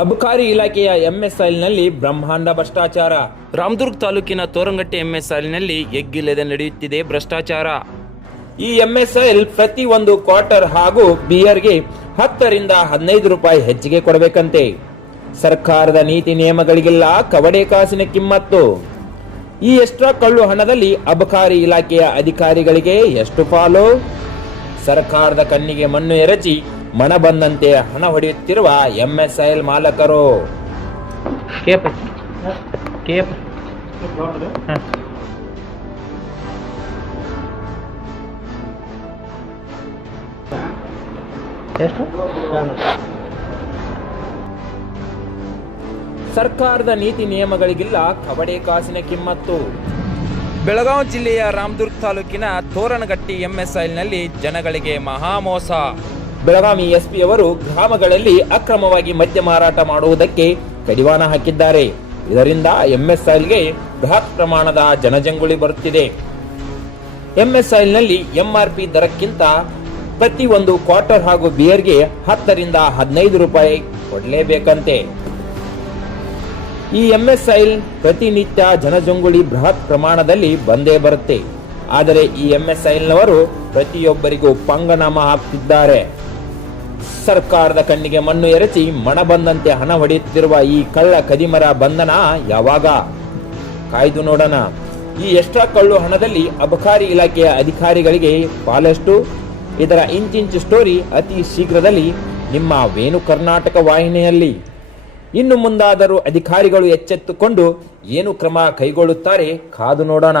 ಅಬಕಾರಿ ಇಲಾಖೆಯ ಎಂಎಸ್ಐಲ್ನಲ್ಲಿ ಬ್ರಹ್ಮಾಂಡ ಭ್ರಷ್ಟಾಚಾರ. ರಾಮದುರ್ಗ ತಾಲೂಕಿನ ತೋರಂಗಟ್ಟೆ ಎಂಎಸ್ಐಲ್ನಲ್ಲಿ ಎಗ್ಗಿಲ್ಲದೆ ನಡೆಯುತ್ತಿದೆ ಭ್ರಷ್ಟಾಚಾರ. ಈ ಎಂಎಸ್ಐಲ್ ಪ್ರತಿ ಒಂದು ಕ್ವಾರ್ಟರ್ ಹಾಗೂ ಬಿಯರ್ಗೆ 10 ರಿಂದ 15 ರೂಪಾಯಿ ಹೆಚ್ಚಿಗೆ ಕೊಡಬೇಕಂತೆ. ಸರ್ಕಾರದ ನೀತಿ ನಿಯಮಗಳಿಗೆಲ್ಲ ಕವಡೆ ಕಾಸಿನ ಕಿಮ್ಮತ್ತು. ಈ ಎಕ್ಸ್ಟ್ರಾ ಕಳ್ಳು ಹಣದಲ್ಲಿ ಅಬಕಾರಿ ಇಲಾಖೆಯ ಅಧಿಕಾರಿಗಳಿಗೆ ಎಷ್ಟು ಪಾಲು? ಸರ್ಕಾರದ ಕಣ್ಣಿಗೆ ಮಣ್ಣು ಎರಚಿ ಮನ ಬಂದಂತೆ ಹಣ ಹೊಡೆಯುತ್ತಿರುವ ಎಂಎಸ್ಐಲ್ ಮಾಲಕರು. ಸರ್ಕಾರದ ನೀತಿ ನಿಯಮಗಳಿಗಿಲ್ಲ ಕವಡೆ ಕಾಸಿನ ಕಿಮ್ಮತ್ತು. ಬೆಳಗಾವಿ ಜಿಲ್ಲೆಯ ರಾಮದುರ್ಗ ತಾಲೂಕಿನ ತೋರಣಗಟ್ಟಿ ಎಂಎಸ್ಐಲ್ನಲ್ಲಿ ಜನಗಳಿಗೆ ಮಹಾಮೋಸ. ಬೆಳಗಾವಿ ಎಸ್ಪಿ ಅವರು ಗ್ರಾಮಗಳಲ್ಲಿ ಅಕ್ರಮವಾಗಿ ಮದ್ಯ ಮಾರಾಟ ಮಾಡುವುದಕ್ಕೆ ಕಡಿವಾಣ ಹಾಕಿದ್ದಾರೆ. ಇದರಿಂದ ಎಂಎಸ್ಐಲ್ಗೆ ಬೃಹತ್ ಪ್ರಮಾಣದ ಜನಜಂಗುಳಿ ಬರುತ್ತಿದೆ. ಎಂಎಸ್ಐಲ್ನಲ್ಲಿ ಎಂಆರ್ಪಿ ದರಕ್ಕಿಂತ ಪ್ರತಿ ಒಂದು ಕ್ವಾರ್ಟರ್ ಹಾಗೂ ಬಿಯರ್ಗೆ 10 ರಿಂದ 15 ರೂಪಾಯಿ ಕೊಡಲೇಬೇಕಂತೆ. ಈ ಎಂಎಸ್ಐಲ್ ಪ್ರತಿನಿತ್ಯ ಜನಜಂಗುಳಿ ಬೃಹತ್ ಪ್ರಮಾಣದಲ್ಲಿ ಬಂದೇ ಬರುತ್ತೆ. ಆದರೆ ಈ ಎಂಎಸ್ಐಲ್ನವರು ಪ್ರತಿಯೊಬ್ಬರಿಗೂ ಪಂಗನಾಮ ಹಾಕ್ತಿದ್ದಾರೆ. ಸರ್ಕಾರದ ಕಣ್ಣಿಗೆ ಮಣ್ಣು ಎರಚಿ ಮನ ಬಂದಂತೆ ಹಣ ಹೊಡೆಯುತ್ತಿರುವ ಈ ಕಳ್ಳ ಕದಿಮರ ಬಂಧನ ಯಾವಾಗ? ಕಾಯ್ದು ನೋಡೋಣ. ಈ ಎಕ್ಸ್ಟ್ರಾ ಕಳ್ಳು ಹಣದಲ್ಲಿ ಅಬಕಾರಿ ಇಲಾಖೆಯ ಅಧಿಕಾರಿಗಳಿಗೆ ಪಾಲೆಷ್ಟು? ಇದರ ಇಂಚಿಂಚು ಸ್ಟೋರಿ ಅತಿ ಶೀಘ್ರದಲ್ಲಿ ನಿಮ್ಮ ವೇಣು ಕರ್ನಾಟಕ ವಾಹಿನಿಯಲ್ಲಿ. ಇನ್ನು ಮುಂದಾದರೂ ಅಧಿಕಾರಿಗಳು ಎಚ್ಚೆತ್ತುಕೊಂಡು ಏನು ಕ್ರಮ ಕೈಗೊಳ್ಳುತ್ತಾರೆ ಕಾದು ನೋಡೋಣ.